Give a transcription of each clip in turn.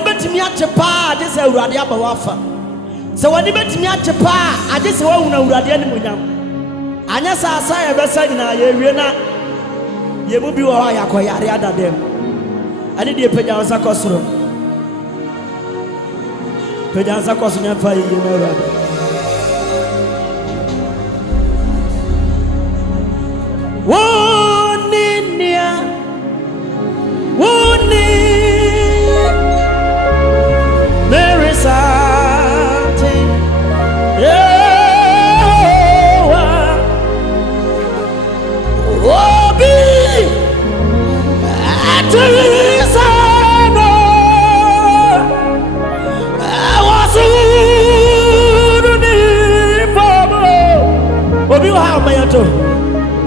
betimi achepa ade se awurade abawafa se wani betimi achepa ade se wa huna awurade ani munyam anya sasa ya besa nyina ye wie na ye mu bi wo ha yakoyare adadem ade de pagya wasa kosoro pagya wasa kosoro nyamfa ye no awurade woninia woni there is something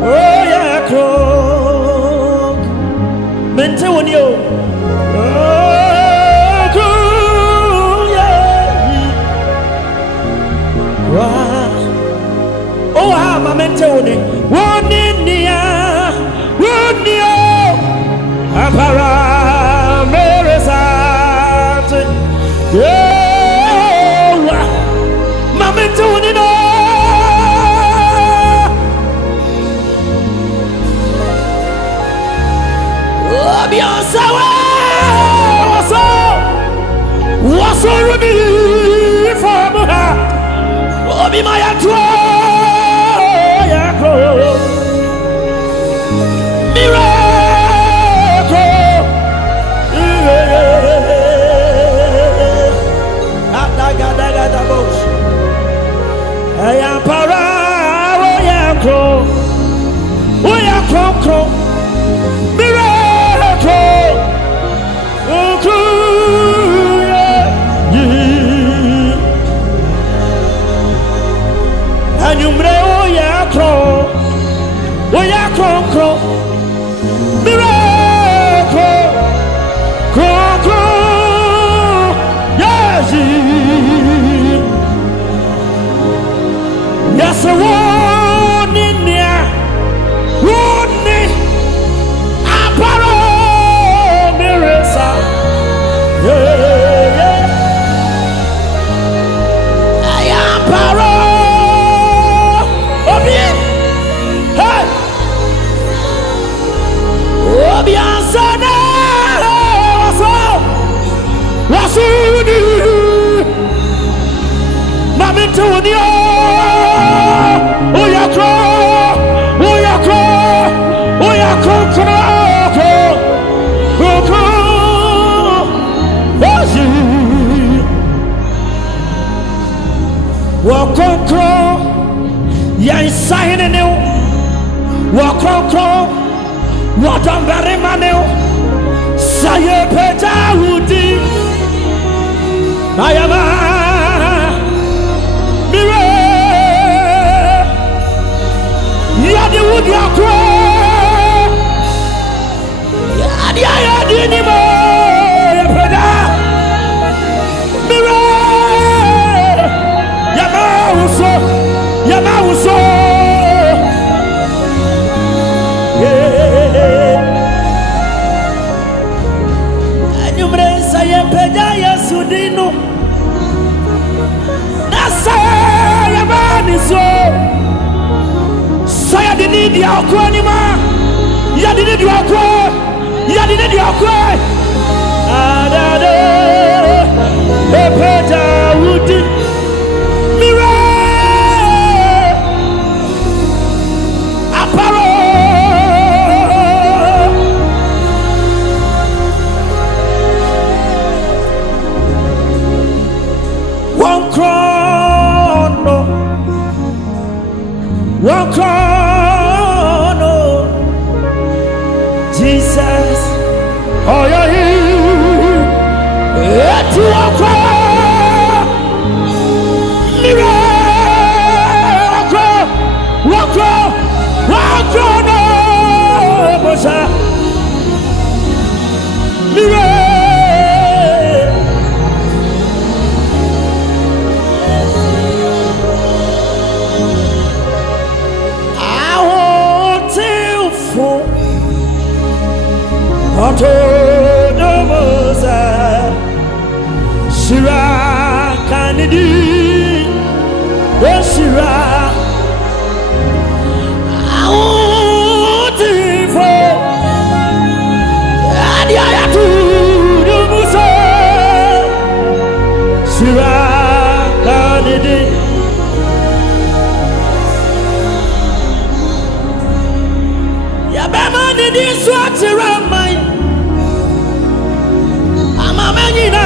oh yeah, croak. Mente woni o. Oh, croak, yeah. Oh, ha, ma mente woni. Woni nia, woni o. Apara meresat. Yeah, ma mente woni no. What's already for Obi Maya yes, I want in there. Wouldn't Aparo Miresa? Yeah. I am Paro. Hey. Obiansana. What's Mamito? Wakokro ya sign new wakokro wadambare maneu saye peta udi ayama mire ya de udi akro ya de ni mo ya peta mire Yamauso Anyumresa yepeja Yesudino Nasa yabani so Saya dinidi akwa nima Ya dinidi akwa Ya dinidi akwa Adade Yepeja udi Jesus, oh yeah, to walk didi. Yabema didi swati ramai. Amamenyina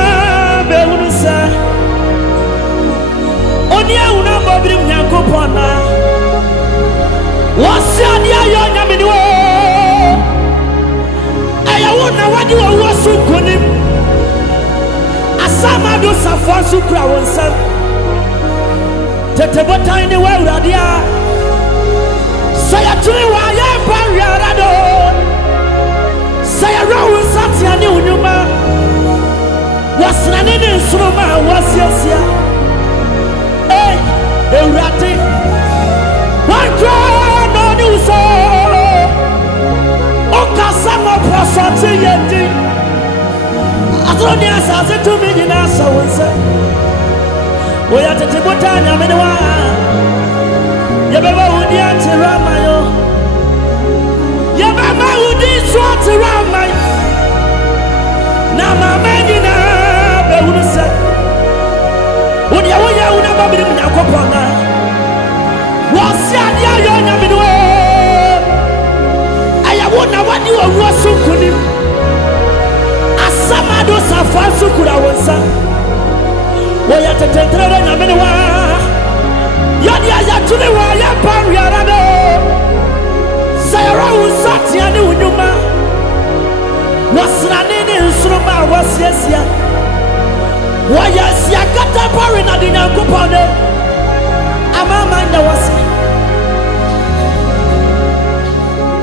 beunsa. Onia una bobrim Nyankopona. Wasi adia yo nyamini wo. Aya wona wadi wo wasu konim. Asama do safwa su kura wonsa. Tete botan ni wa uradia. Saya tuni wa ya barriera do. Saya rawu sati ani unyuma. Wasna nini nsuma wasiasia. Hey, urati. Wankwa no ni uso. Okasa mo prosoti yendi. Azoni asase tumi nyina sawonse. Oya tete botanya menwa. Yebeba udi antirama yo. Yebeba udi swatirama yo. Na mama nyina bewunse. Udi awoya una babiri Nyankopona. Wasi adia yo nyamenwa. Aya wona wadi wo wosu kunim. Asamado safansu kura wonsa. Oya tetentre nyamenwa. Yadi aya tune wa ya barriera do. Sayara usati ani unyuma. Wasna nini nsruma wasiesia. Waya sia kata pare na di Nyankopone. Amama nda wasi.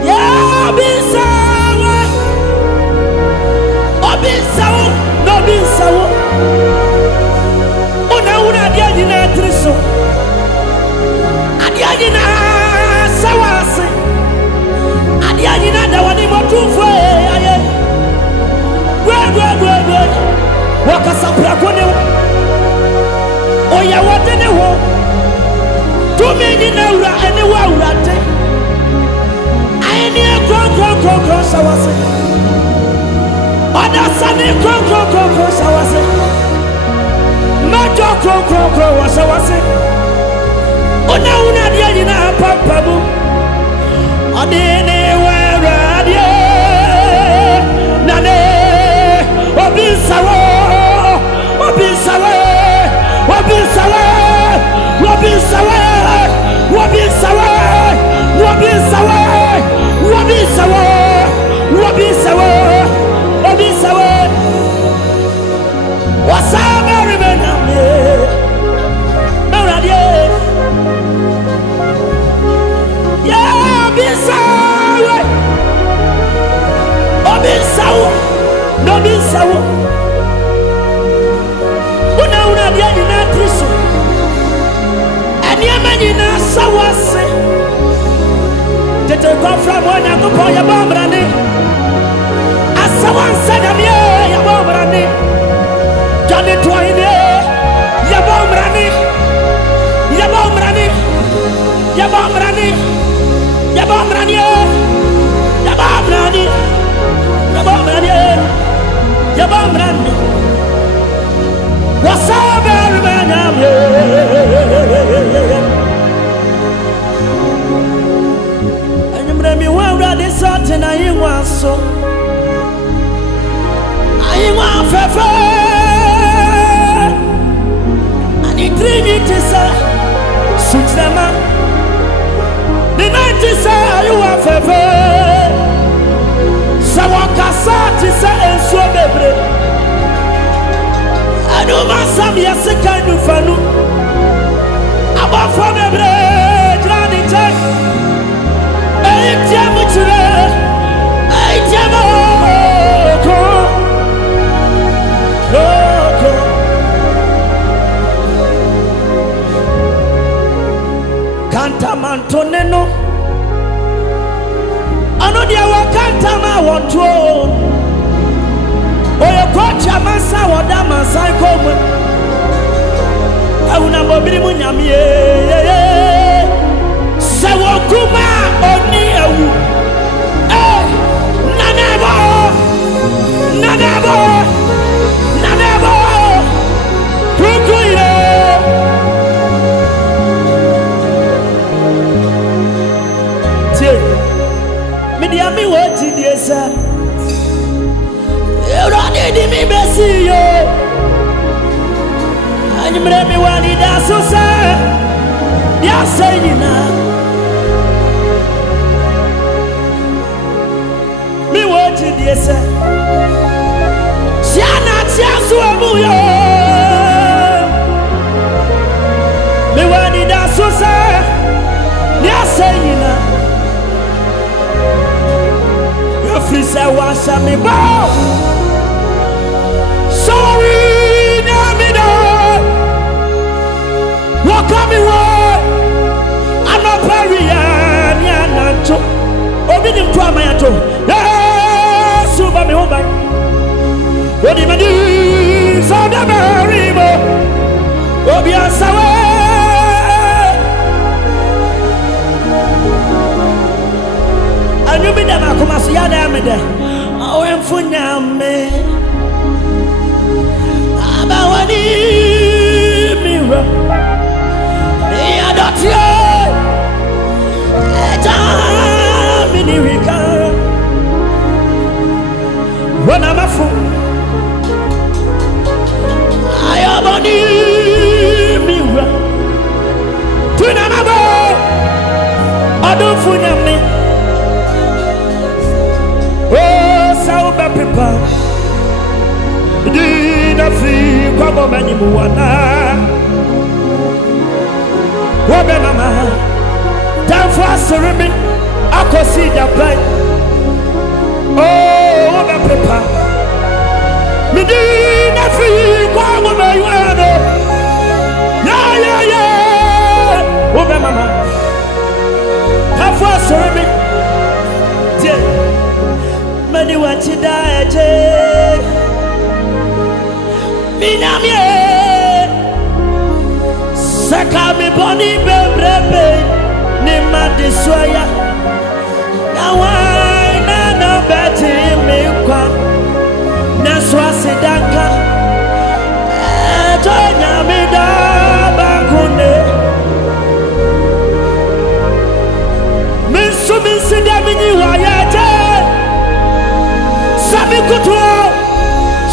Ya bisawa. Obisawo no bisawo. Una dia nyina triso. Adia nyina sawase. Adia nyina da wani motufo aye. Gwe. Wakasapra kone. Oya wadene ho. Tumi nyina ura ene wa urate. Aini kro sawase. Oda sani kro sawase. Majo kro wasawase. Una dia nyina papamu. Adene wa radio. Nane. Obisawo. Wasama remena me. Meradia. Yeah, Obisawo. No bisawo. Una dia nyina triso. Eniema nyina sawase. Tete kwa from one go po ya bombrani. Asawanse na me ya bombrani. Jani twaine ya bombrani. Wasabe remena me. Mi wura de sate na yiwa so ayiwa fefe ani trinity sa sutrema the night sa ayiwa fefe sa wakasa ti sa enso bebre anu masam yasika nufanu abafo bebre jani check. Kanta mantoneno ano dia wakanta ma wonto oyo kocha masa woda masa komo sayina mi woti diese siana tiaso amuyo mi wani da so sa ni sayina yo frisa wasa mi ba sorry namida Wakami wa anoparia ni anacho obi ni mtu amayato Yesu ba mi hoba odi madi sada marimo obi asawe anyubi da makoma so yada amede awemfu nyame abawani miwa when I'm a fool, I am on the mirror. To Namabo, I don't fool me. Oh, so bad people. Did I feel come on anyone? Wobe mama, time for us to remain. I could see the play. Oh, wobe papa, me did not feel come on my way. Yeah. Wobe mama, time for us to remain. Yeah, many want to die. Me na me. Saka mi boni bebrebe ni madiswaya na wai na beti mi kwa na swasi danka tonya mi da bakune minsu da mini wayete sami kutu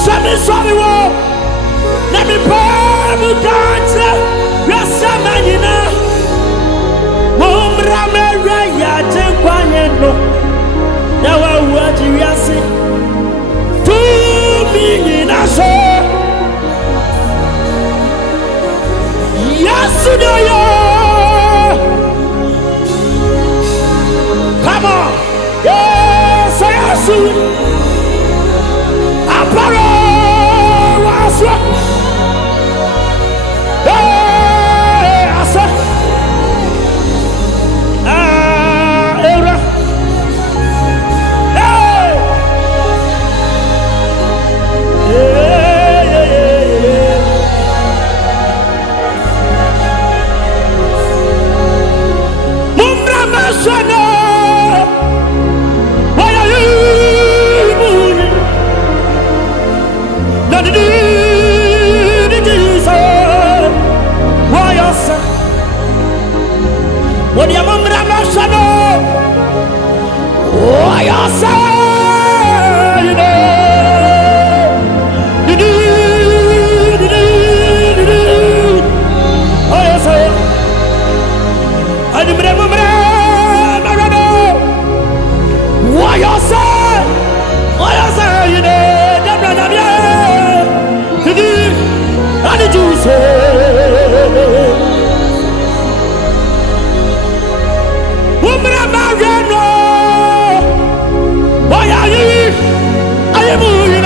sami swami wo na mi pa mu dance Rasamanina Mumbra Meraya Tenquaneno Nawa Wajiriasi to me in a show Yasudoyo come on yes I asu Aparo Waswa What you want to know? Oh, I say, you know, oh, I say, I remember, why you say, you know, how did you say? Why are you?